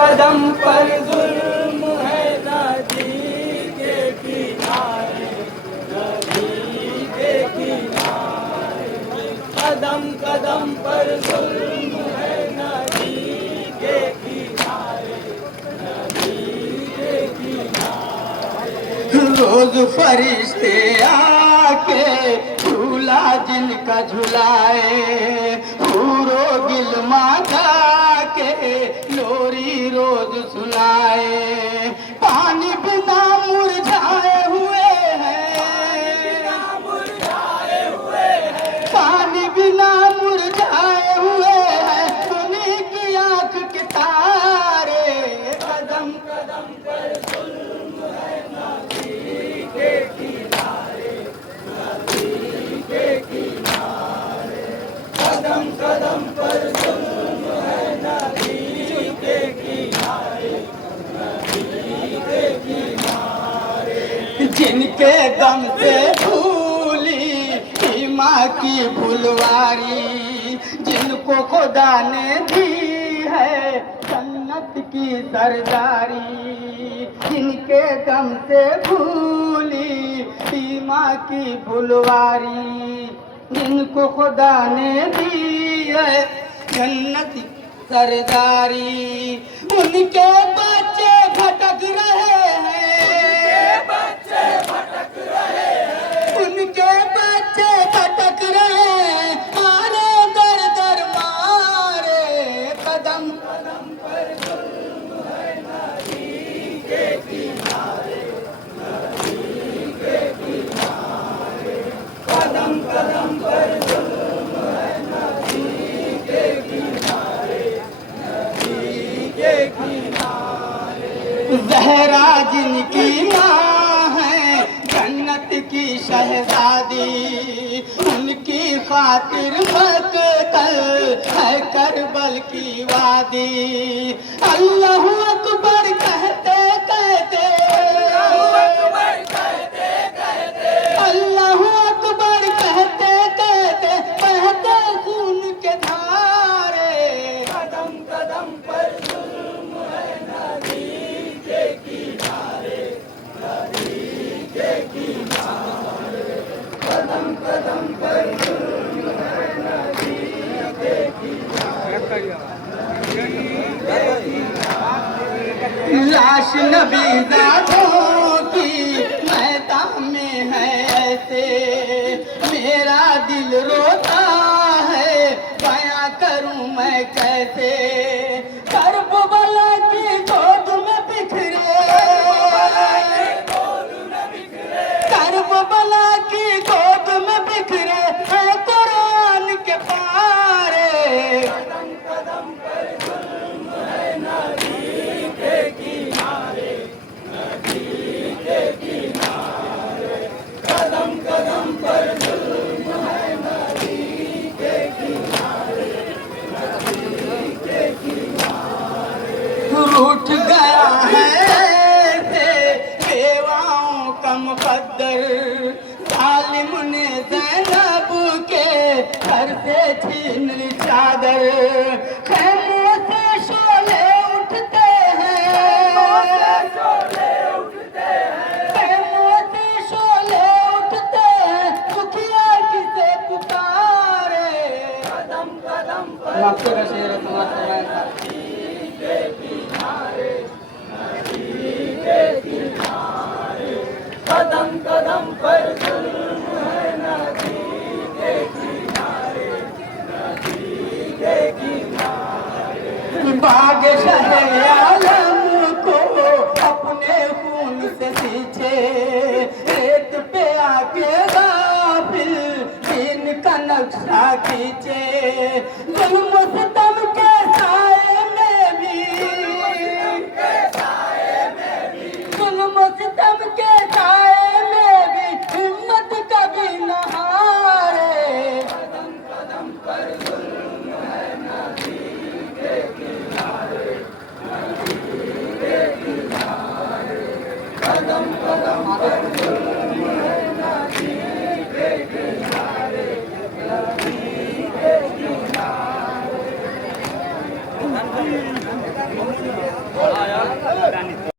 कदम पर जुल्म है नदी के किनारे, नदी के किनारे। कदम कदम पर जुल्म है नदी के किनारे, नदी के किनारे। रोज फरिश्ते आके झूला जिनका झुलाए, पूरो गिलमा के लोरी रोज सुनाए। पानी बिना मुरझाए हुए हैं, पानी बिना मुरझाए हुए हैं, उन्हीं की आंख के तारे। कदम कदम पर जुल्म है नदी के किनारे, नदी के किनारे। कदम कदम पर जुल्म है नदी के किनारे, नदी के किनारे। जिनके दम से भूली माँ की फुलवारी, जिनको खुदा ने दी है जन्नत की सरदारी। जिनके दम से भूली माँ की फुलवारी, जिनको खुदा ने दी है जन्नत की सरदारी। उनके बच्चे भटक रहे हैं, बच्चे भटक रहे हैं, उनके बच्चे भटक रहे हैं, मारे दर दर मारे। कदम कदम पर जुल्म है नदी के किनारे, नदी के किनारे। कदम कदम पर जुल्म है नदी के किनारे, नदी के किनारे। ज़हरा जिनकी माँ है जन्नत की शहजादी, उनकी खातिर मकतल है करबल की वादी। अल्लाह अकबर कहते कहते, अल्लाह अकबर कहते कहते बहते खून के धारे। कदम कदम पर जुल्म है नदी के किनारे, नदी के किनारे। कदम कदम पर जुल्म है नदी के किनारे, लाश नबीज़ादों की मैदान में है ऐसे, मेरा दिल रोता है बयां करूं मैं कैसे। करबला की गोद में बिखरे, करबला की गोद में बिखरे है कुरान के पारे। कदम कदम पर जुल्म है नदी के किनारे, नदी के किनारे। कदम कदम पर जुल्म है नदी के किनारे, नदी के किनारे। रूठ गया है बेवाओं का मुकद्दर, जालिम ने ज़ैनब के घर से छीन ली चादर। खैमों से शोले उठते हैं, खैमों से शोले उठते हैं, दुखिया किसे पुकारे। कदम कदम पर नदी के किनारे, नदी के किनारे। कदम कदम पर जुल्म है नदी के किनारे, नदी के किनारे। बादशाह आलम को अपने खून से सींचे, रेत पे आके गाफिल दीन का नक्शा खींचे। जुल्म सितम के साए में भी, जुल्म सितम के साए में भी हिम्मत कभी न हारे। कदम कदम पर जुल्म है नदी के किनारे, नदी के किनारे। कदम कदम पर जुल्म है नदी के किनारे, नदी के किनारे। का